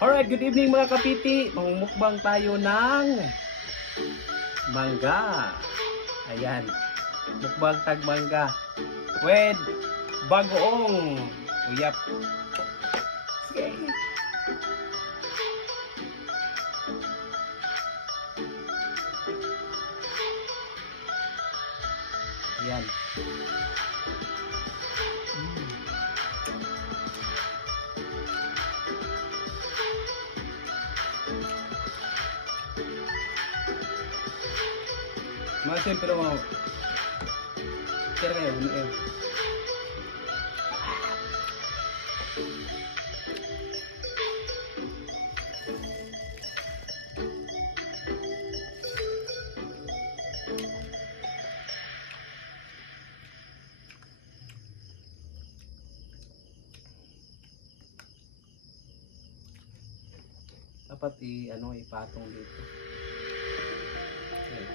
Alright, good evening mga kapiti. Mangmukbang tayo ng mangga. Ayan. Mukbang tag mangga. With bagoong. Uyap. Sige. Ayan. Mga siyempre mo. Share kayo. Ano yun? Dapat ipatong dito. Okay.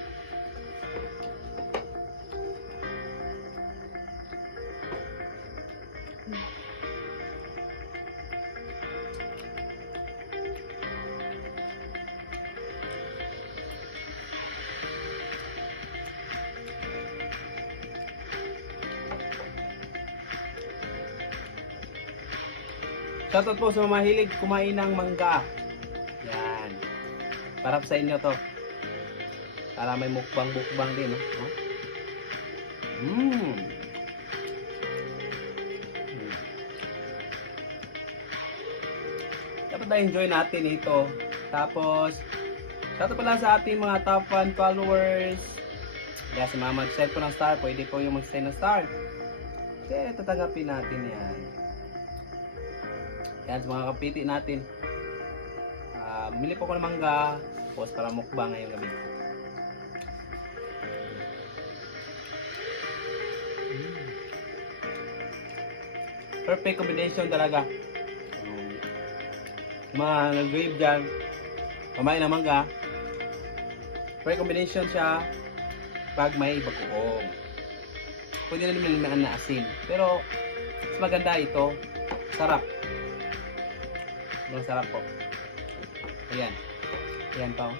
Shoutout po sa mga mahilig kumain ng mangga. Yan. Para sa inyo to. Para may mukbang-mukbang din, no? Dapat na-enjoy natin ito. Tapos, shoutout pala sa ating mga top 1 followers. Kaya sa mga mag-send po ng star, pwede po yung mag-send ng star. Kasi tatanggapin natin yan. Yan sa mga kapiti natin. Bumili po ko ng mangga. Tapos para mukbang ngayong gabi. Perfect combination talaga. Mga nag-grave dyan. Kumain ng mangga. Perfect combination siya pag may bagoong. Pwede na naman na asin. Pero mas maganda ito. Sarap. Masarap po. Ayan. Ayan pa. Wow.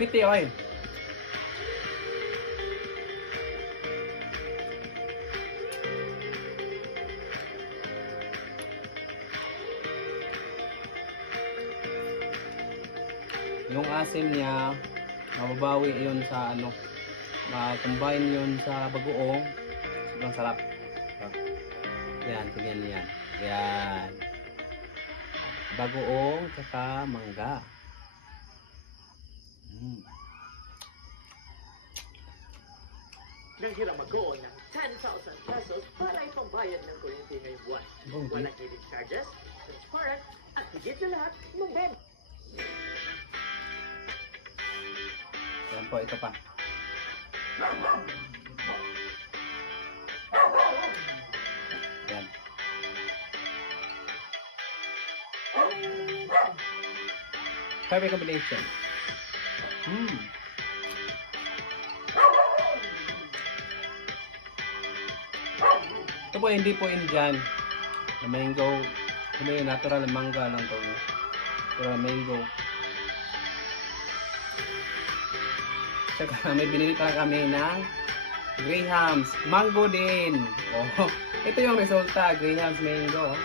Piti okay. Yung asim niya, mababawi yun sa ma-combine yun sa bagoong. Sobrang sarap. Yan, tingnan niyan. Yan. Bagoong tsaka mangga. Nanghirang mag-oon ng 10,000 pesos para ipambayad ng kuryente ngayong buwan. Walang hidden charges, transparent, at higit sa lahat, mabem. Yan po, ito pa. Yan. Perfect combination. Ito po hindi po Indian na mango. Ito yung natural na mangga lang to. Natural mango. Saka may binili pa kami ng Grahams. Mango din. Oh, ito yung resulta. Grahams mango.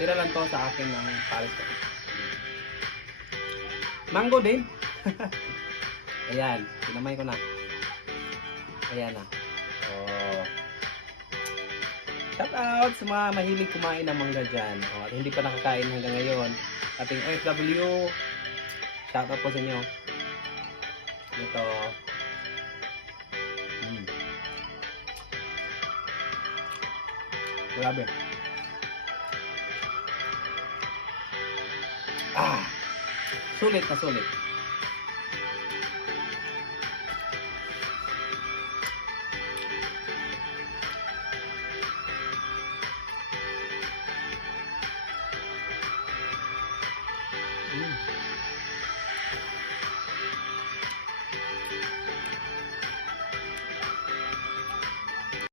Tira lang to sa akin ng Paris. Mango din. Ayan. Pinamay ko na. Ayan na. Oh. Shout out sa mga mahilig kumain ng mangga dyan. Oh, at hindi pa nakakain hanggang ngayon. Ating OFW. Shout out po sa inyo. Ito. Grabe. Sulit na sulit.